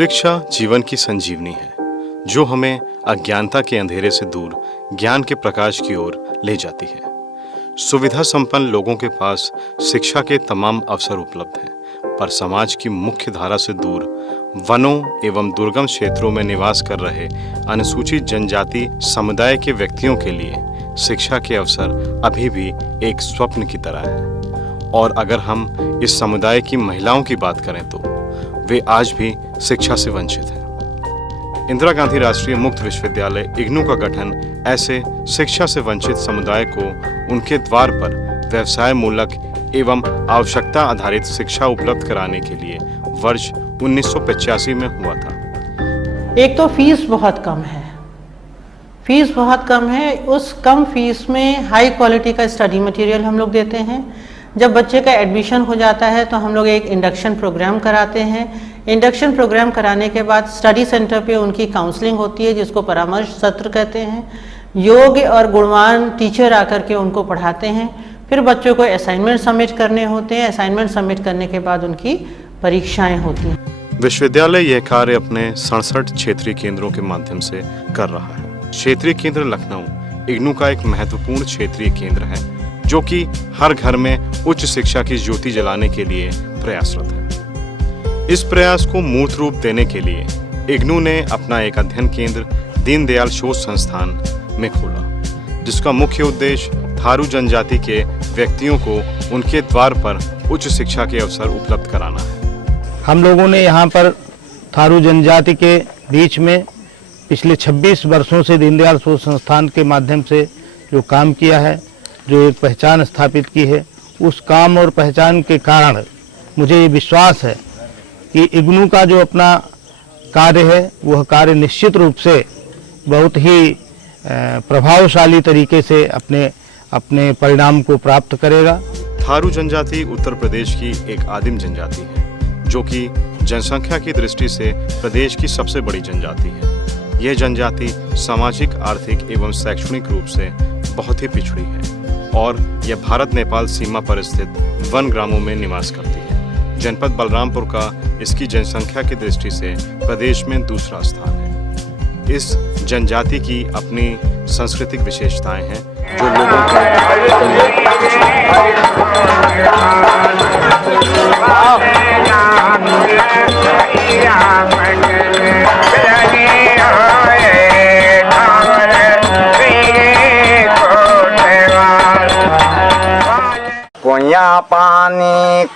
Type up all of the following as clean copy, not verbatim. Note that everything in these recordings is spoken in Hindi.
शिक्षा जीवन की संजीवनी है जो हमें अज्ञानता के अंधेरे से दूर ज्ञान के प्रकाश की ओर ले जाती है। सुविधा संपन्न लोगों के पास शिक्षा के तमाम अवसर उपलब्ध हैं, पर समाज की मुख्य धारा से दूर वनों एवं दुर्गम क्षेत्रों में निवास कर रहे अनुसूचित जनजाति समुदाय के व्यक्तियों के लिए शिक्षा के अवसर अभी भी एक स्वप्न की तरह है। और अगर हम इस समुदाय की महिलाओं की बात करें तो वे आज भी शिक्षा से वंचित हैं। इंदिरा गांधी राष्ट्रीय मुक्त विश्वविद्यालय इग्नू का गठन ऐसे शिक्षा से वंचित समुदाय को उनके द्वार पर व्यवसाय मूलक एवं आवश्यकता आधारित शिक्षा उपलब्ध कराने के लिए वर्ष 1985 में हुआ था। एक तो फीस बहुत कम है, उस कम फीस में हाई क्वालिटी का स्टडी मटेरियल हम लोग देते हैं। जब बच्चे का एडमिशन हो जाता है तो हम लोग एक इंडक्शन प्रोग्राम कराते हैं। इंडक्शन प्रोग्राम कराने के बाद स्टडी सेंटर पे उनकी काउंसलिंग होती है जिसको परामर्श सत्र कहते हैं। योग्य और गुणवान टीचर आकर के उनको पढ़ाते हैं। फिर बच्चों को असाइनमेंट सबमिट करने होते हैं। असाइनमेंट सबमिट करने के बाद उनकी परीक्षाएं होती हैं। विश्वविद्यालय यह कार्य अपने 67 क्षेत्रीय केंद्रों के माध्यम से कर रहा है। क्षेत्रीय केंद्र लखनऊ इग्नू का एक महत्वपूर्ण क्षेत्रीय केंद्र है जो कि हर घर में उच्च शिक्षा की ज्योति जलाने के लिए प्रयासरत है। इस प्रयास को मूर्त रूप देने के लिए इग्नू ने अपना एक अध्ययन केंद्र दीनदयाल शोध संस्थान में खोला, जिसका मुख्य उद्देश्य थारू जनजाति के व्यक्तियों को उनके द्वार पर उच्च शिक्षा के अवसर उपलब्ध कराना है। हम लोगों ने यहाँ पर थारू जनजाति के बीच में पिछले 26 वर्षों से दीनदयाल शोध संस्थान के माध्यम से जो काम किया है, जो एक पहचान स्थापित की है, उस काम और पहचान के कारण मुझे ये विश्वास है कि इग्नू का जो अपना कार्य है वह कार्य निश्चित रूप से बहुत ही प्रभावशाली तरीके से अपने परिणाम को प्राप्त करेगा। थारू जनजाति उत्तर प्रदेश की एक आदिम जनजाति है जो कि जनसंख्या की दृष्टि से प्रदेश की सबसे बड़ी जनजाति है। यह जनजाति सामाजिक, आर्थिक एवं शैक्षणिक रूप से बहुत ही पिछड़ी है और यह भारत नेपाल सीमा पर स्थित वन ग्रामों में निवास करती है। जनपद बलरामपुर का इसकी जनसंख्या की दृष्टि से प्रदेश में दूसरा स्थान है। इस जनजाति की अपनी सांस्कृतिक विशेषताएं हैं जो लोगों को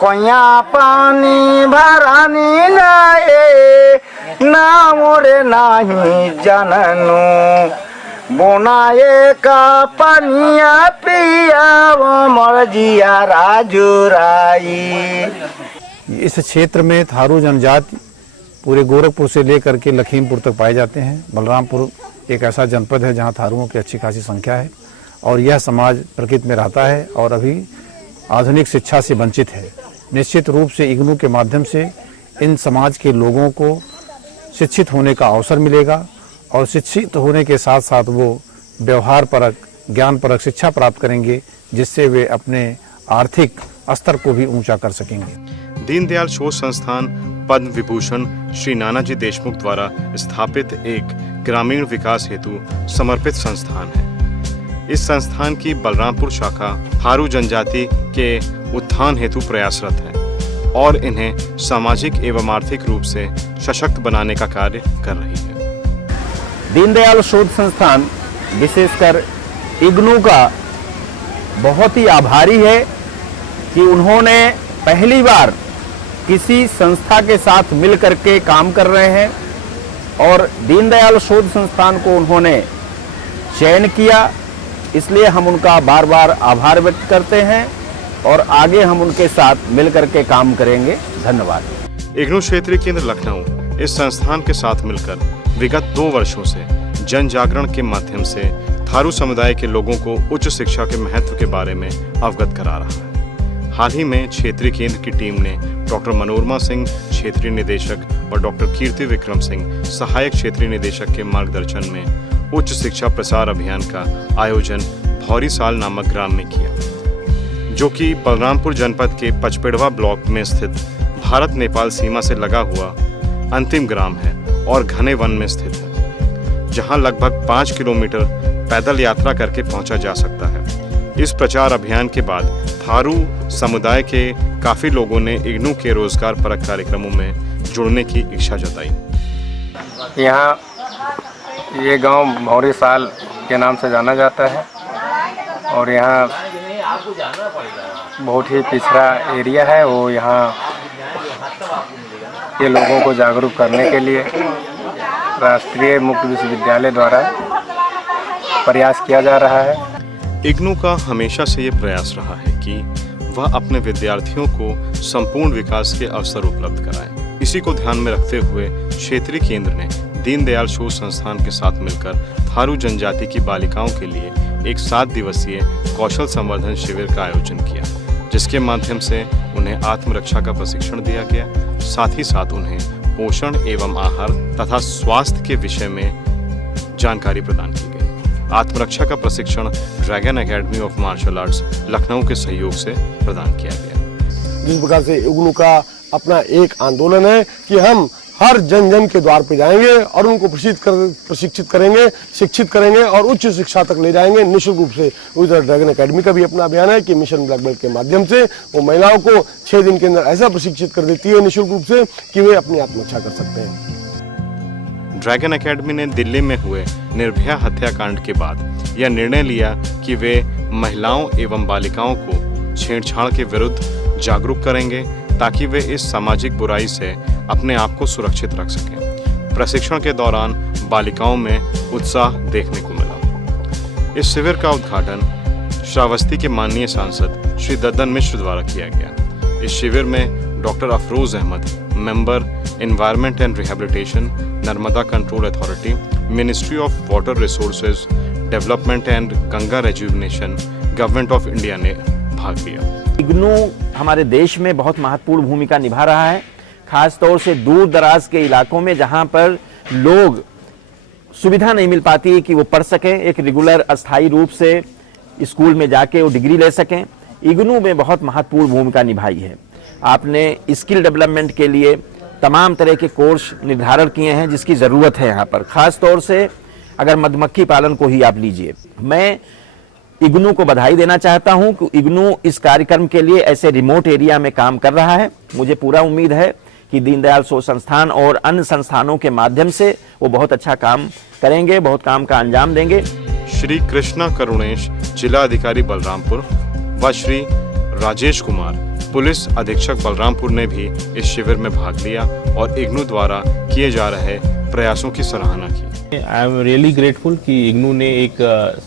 कोया पानी भरानी लाए ना मोरे नाही जाननु बोनाए का पनिया पिया वो मर्जिया राजुराई। इस क्षेत्र में थारू जनजाति पूरे गोरखपुर से लेकर के लखीमपुर तक पाए जाते हैं। बलरामपुर एक ऐसा जनपद है जहां थारुओं की अच्छी खासी संख्या है और यह समाज प्रकृति में रहता है और अभी आधुनिक शिक्षा से वंचित है। निश्चित रूप से इग्नू के माध्यम से इन समाज के लोगों को शिक्षित होने का अवसर मिलेगा और शिक्षित होने के साथ साथ वो व्यवहार परक, ज्ञान परक शिक्षा प्राप्त करेंगे जिससे वे अपने आर्थिक स्तर को भी ऊंचा कर सकेंगे। दीनदयाल शोध संस्थान पद्म विभूषण श्री नानाजी देशमुख द्वारा स्थापित एक ग्रामीण विकास हेतु समर्पित संस्थान है। इस संस्थान की बलरामपुर शाखा थारू जनजाति के उत्थान हेतु प्रयासरत है और इन्हें सामाजिक एवं आर्थिक रूप से सशक्त बनाने का कार्य कर रही है। दीनदयाल शोध संस्थान विशेषकर इग्नू का बहुत ही आभारी है कि उन्होंने पहली बार किसी संस्था के साथ मिल करके काम कर रहे हैं और दीनदयाल शोध संस्थान को उन्होंने चयन किया। इसलिए हम उनका बार बार आभार व्यक्त करते हैं और आगे हम उनके साथ मिलकर के काम करेंगे। धन्यवाद। इग्नू क्षेत्रीय केंद्र लखनऊ इस संस्थान के साथ मिलकर विगत 2 वर्षों से जन जागरण के माध्यम से थारू समुदाय के लोगों को उच्च शिक्षा के महत्व के बारे में अवगत करा रहा है। हाल ही में क्षेत्रीय केंद्र की टीम ने डॉक्टर मनोरमा सिंह क्षेत्रीय निदेशक और डॉक्टर कीर्ति विक्रम सिंह सहायक क्षेत्रीय निदेशक के मार्गदर्शन में उच्च शिक्षा प्रसार अभियान का आयोजन भौरीसाल नामक ग्राम में किया, जो कि बलरामपुर जनपद के पचपेड़वा ब्लॉक में स्थित भारत नेपाल सीमा से लगा हुआ अंतिम ग्राम है और घने वन में स्थित है, जहां लगभग 5 किलोमीटर पैदल यात्रा करके पहुंचा जा सकता है। इस प्रचार अभियान के बाद थारू समुदाय के काफी लोगों ने इग्नू के रोजगार परक कार्यक्रमों में जुड़ने की इच्छा जताई। यहाँ ये गांव भौरी साल के नाम से जाना जाता है और यहाँ बहुत ही पिछड़ा एरिया है। वो यहाँ के लोगों को जागरूक करने के लिए राष्ट्रीय मुक्त विश्वविद्यालय द्वारा प्रयास किया जा रहा है। इग्नू का हमेशा से ये प्रयास रहा है कि वह अपने विद्यार्थियों को संपूर्ण विकास के अवसर उपलब्ध कराए। इसी को ध्यान में रखते हुए क्षेत्रीय केंद्र ने दीनदयाल शोध संस्थान के साथ मिलकर थारू जनजाति की बालिकाओं के लिए एक 7 दिवसीय कौशल संवर्धन शिविर का आयोजन किया, जिसके माध्यम से उन्हें आत्मरक्षा का प्रशिक्षण दिया गया। साथ ही साथ उन्हें पोषण एवं आहार तथा स्वास्थ्य के विषय में जानकारी प्रदान की गई। आत्मरक्षा का प्रशिक्षण dragon academy of martial arts Lucknow के सहयोग से प्रदान किया गया। जिस प्रकार से इग्नू का अपना एक आंदोलन है कि हम हर जन जन के द्वार पे जाएंगे और उनको प्रशिक्षित करेंगे, शिक्षित करेंगे और उच्च शिक्षा तक ले जाएंगे निःशुल्क रूप से। उधर ड्रैगन एकेडमी का भी अपना अभियान है कि मिशन ब्लैक बेल्ट के माध्यम से वो महिलाओं को 6 दिन के अंदर ऐसा प्रशिक्षित कर देती है निःशुल्क रूप से कि वे अपनी आत्मरक्षा कर सकते हैं। ड्रैगन एकेडमी ने दिल्ली में हुए निर्भया हत्याकांड के बाद यह निर्णय लिया कि वे महिलाओं एवं बालिकाओं को छेड़छाड़ के विरुद्ध जागरूक करेंगे, ताकि वे इस सामाजिक बुराई से अपने आप को सुरक्षित रख सकें। प्रशिक्षण के दौरान बालिकाओं में उत्साह देखने को मिला। इस शिविर का उद्घाटन श्रावस्ती के माननीय सांसद श्री दद्दन मिश्र द्वारा किया गया। इस शिविर में doctor Afroz Ahmad, member environment and rehabilitation, Narmada control authority, ministry of water resources development and Ganga rejuvenation, government of India ने भाग लिया। इग्नू हमारे देश में बहुत महत्वपूर्ण भूमिका निभा रहा है, खास तौर से दूर दराज के इलाकों में जहां पर लोग सुविधा नहीं मिल पाती है कि वो पढ़ सकें, एक रेगुलर अस्थायी रूप से स्कूल में जाके वो डिग्री ले सकें। इग्नू में बहुत महत्वपूर्ण भूमिका निभाई है। आपने स्किल डेवलपमेंट के लिए तमाम तरह के कोर्स निर्धारण किए हैं जिसकी ज़रूरत है यहाँ पर। खास तौर से अगर मधुमक्खी पालन को ही आप लीजिए, मैं इग्नू को बधाई देना चाहता हूं कि इग्नू इस कार्यक्रम के लिए ऐसे रिमोट एरिया में काम कर रहा है। मुझे पूरा उम्मीद है कि दीनदयाल शोध संस्थान और अन्य संस्थानों के माध्यम से वो बहुत अच्छा काम करेंगे, बहुत काम का अंजाम देंगे। श्री कृष्णा करुणेश, जिला अधिकारी बलरामपुर व श्री राजेश कुमार, पुलिस अधीक्षक बलरामपुर ने भी इस शिविर में भाग लिया और इग्नू द्वारा किए जा रहे प्रयासों की सराहना की। आई एम रियली ग्रेटफुल कि इग्नू ने एक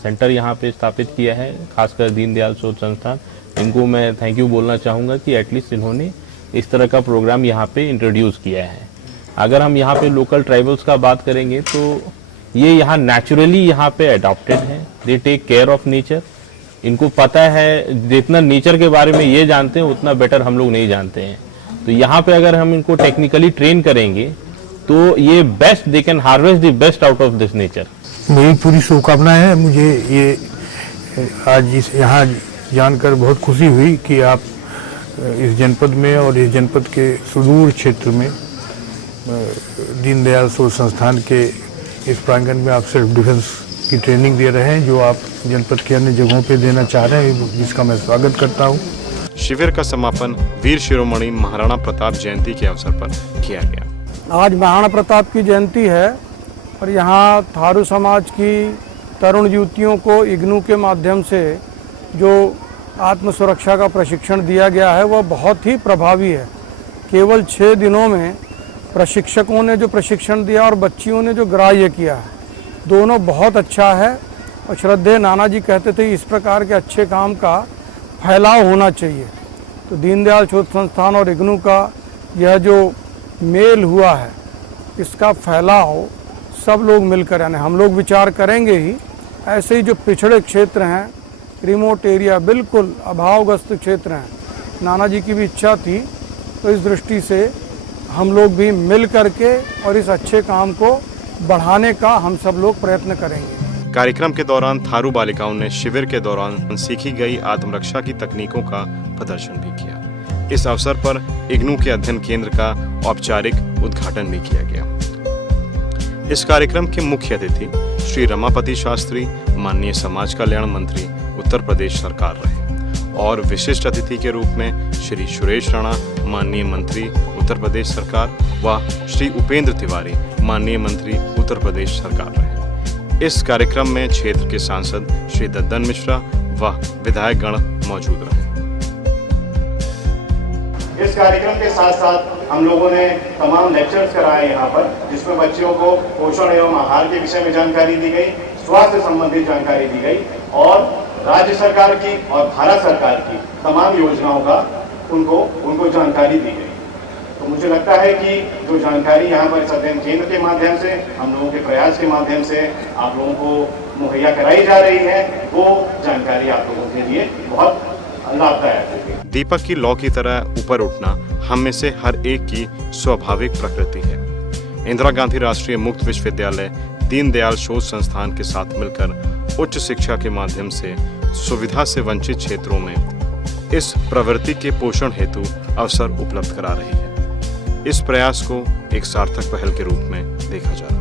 सेंटर यहाँ पे स्थापित किया है, खासकर दीनदयाल शोध संस्थान। इनको मैं थैंक यू बोलना चाहूँगा कि एटलीस्ट इन्होंने इस तरह का प्रोग्राम यहाँ पे इंट्रोड्यूस किया है। अगर हम यहाँ पे लोकल ट्राइबल्स का बात करेंगे तो ये यहाँ नेचुरली यहाँ पे अडॉप्टेड है। They take care of nature. इनको पता है, जितना नेचर के बारे में ये जानते हैं उतना बेटर हम लोग नहीं जानते हैं। तो यहाँ पे अगर हम इनको टेक्निकली ट्रेन करेंगे तो ये best they can harvest the best out of this nature. मेरी पूरी शुभकामना है। मुझे ये आज यहाँ जानकर बहुत खुशी हुई कि आप इस जनपद में और इस जनपद के सुदूर क्षेत्र में दीनदयाल शोध संस्थान के इस प्रांगण में आप सेल्फ डिफेंस की ट्रेनिंग दे रहे हैं, जो आप जनपद के अन्य जगहों पे देना चाह रहे हैं, जिसका मैं स्वागत करता हूँ। शिविर का समापन वीर शिरोमणि महाराणा प्रताप जयंती के अवसर पर किया गया। आज महाराणा प्रताप की जयंती है और यहाँ थारू समाज की तरुण युवतियों को इग्नू के माध्यम से जो आत्म सुरक्षा का प्रशिक्षण दिया गया है वह बहुत ही प्रभावी है। केवल 6 दिनों में प्रशिक्षकों ने जो प्रशिक्षण दिया और बच्चियों ने जो ग्राह्य किया है, दोनों बहुत अच्छा है। और श्रद्धेय नाना जी कहते थे इस प्रकार के अच्छे काम का फैलाव होना चाहिए। तो दीनदयाल शोध संस्थान और इग्नू का यह जो मेल हुआ है, इसका फैलाव सब लोग मिलकर, यानी हम लोग विचार करेंगे ही, ऐसे ही जो पिछड़े क्षेत्र हैं, रिमोट एरिया, बिल्कुल अभावग्रस्त क्षेत्र हैं, नाना जी की भी इच्छा थी। तो इस दृष्टि से हम लोग भी मिल करके और इस अच्छे काम को बढ़ाने का हम सब लोग प्रयत्न करेंगे। कार्यक्रम के दौरान थारू बालिकाओं ने शिविर के दौरान सीखी गई आत्मरक्षा की तकनीकों का प्रदर्शन भी किया। इस अवसर पर इग्नू के अध्ययन केंद्र का औपचारिक उद्घाटन भी किया गया। इस कार्यक्रम के मुख्य अतिथि श्री रमापति शास्त्री, माननीय समाज कल्याण मंत्री, उत्तर प्रदेश सरकार रहे और विशिष्ट अतिथि के रूप में श्री सुरेश राणा, माननीय मंत्री, उत्तर प्रदेश सरकार व श्री उपेंद्र तिवारी, माननीय मंत्री, उत्तर प्रदेश सरकार रहे। इस कार्यक्रम में क्षेत्र के सांसद श्री दद्दन मिश्रा व विधायकगण मौजूद रहे। इस कार्यक्रम के साथ साथ हम लोगों ने तमाम लेक्चर्स कराए यहाँ पर, जिसमें बच्चों को पोषण एवं आहार के विषय में जानकारी दी गई, स्वास्थ्य संबंधित जानकारी दी गई और राज्य सरकार की और भारत सरकार की तमाम योजनाओं का उनको जानकारी दी गई। तो मुझे लगता है कि जो जानकारी यहाँ पर इस अध्ययन केंद्र के माध्यम से, हम लोगों के प्रयास के माध्यम से आप लोगों को मुहैया कराई जा रही है, वो जानकारी आप लोगों के लिए बहुत लाभदायक होगी। दीपक की लौ की तरह ऊपर उठना हम में से हर एक की स्वाभाविक प्रकृति है। इंदिरा गांधी राष्ट्रीय मुक्त विश्वविद्यालय दीनदयाल शोध संस्थान के साथ मिलकर उच्च शिक्षा के माध्यम से सुविधा से वंचित क्षेत्रों में इस प्रवृत्ति के पोषण हेतु अवसर उपलब्ध करा रही है। इस प्रयास को एक सार्थक पहल के रूप में देखा जा रहा है।